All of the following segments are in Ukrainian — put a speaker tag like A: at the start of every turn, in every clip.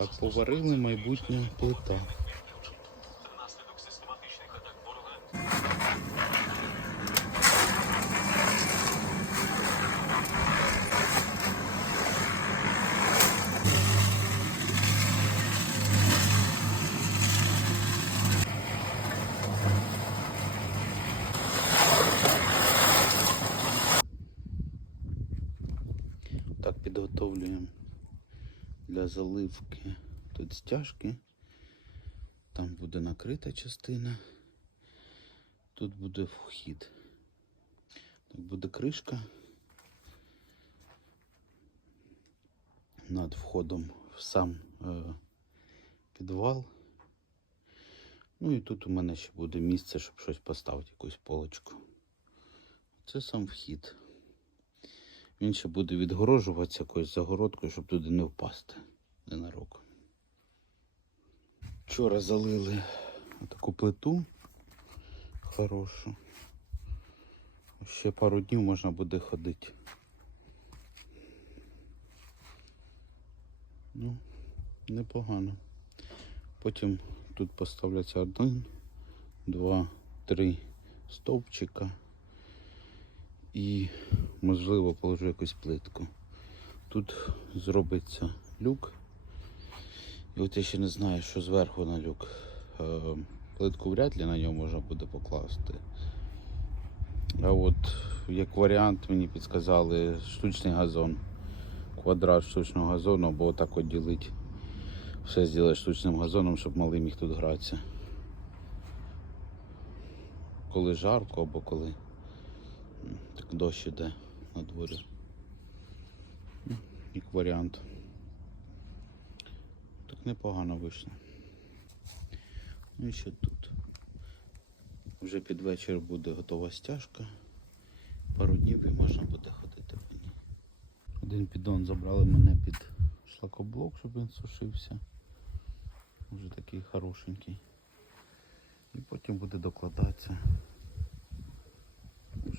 A: Так поварили майбутня плита. Так підготовлюємо для заливки тут стяжки. Там буде накрита частина. Тут буде вхід. Тут буде кришка. Над входом в сам е, підвал. Ну і тут у мене ще буде місце, щоб щось поставити, якусь полочку. Це сам вхід. Він ще буде відгорожуватися якоюсь загородкою, щоб туди не впасти ненароком. Вчора залили таку плиту хорошу. Ще пару днів можна буде ходити. Ну, непогано. Потім тут поставляться один, два, три стовпчика і можливо положу якусь плитку. Тут зробиться люк. І от я ще не знаю, що зверху на люк. Е, Плитку вряд ли на нього можна буде покласти. А от як варіант мені підказали штучний газон. Квадрат штучного газону, або отак от ділити. Все зробити штучним газоном, щоб малий міг тут гратися. Коли жарко або коли так дощ іде на дворі. Ну, Як варіант. Так непогано вийшло. Ну і ще тут. Вже під вечір буде готова стяжка. Пару днів і можна буде ходити по ній. Один піддон забрали мене під шлакоблок, щоб він сушився. Вже такий хорошенький. І потім буде докладатися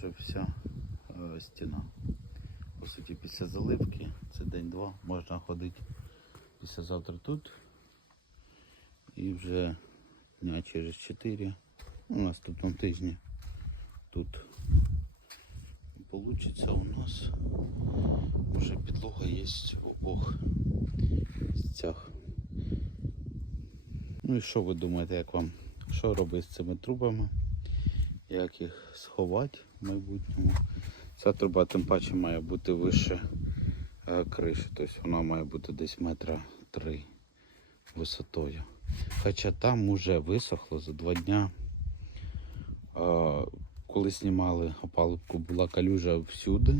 A: вже вся е, стіна. По суті, після заливки, це день-два, можна ходити післязавтра тут. І вже дня через 4 у наступному тижні тут получиться у нас вже підлога є в обох місцях. Ну і що ви думаєте, як вам? Що робити з цими трубами? Як їх сховати в майбутньому? Ця труба тим паче має бути вище е, криші, тобто вона має бути десь метра три висотою. Хоча там уже висохло за два дня. Е, Коли знімали опалубку, була калюжа всюди.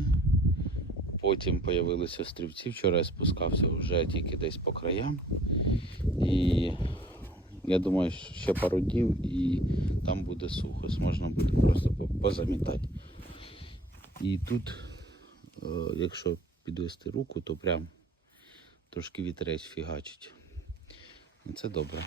A: Потім з'явилися острівці. Вчора я спускався вже тільки десь по краям. І я думаю, що ще пару днів і там буде сухо. Можна буде просто позамітати. І тут, е, якщо підвести руку, то прям трошки вітерець фігачить. І це добре.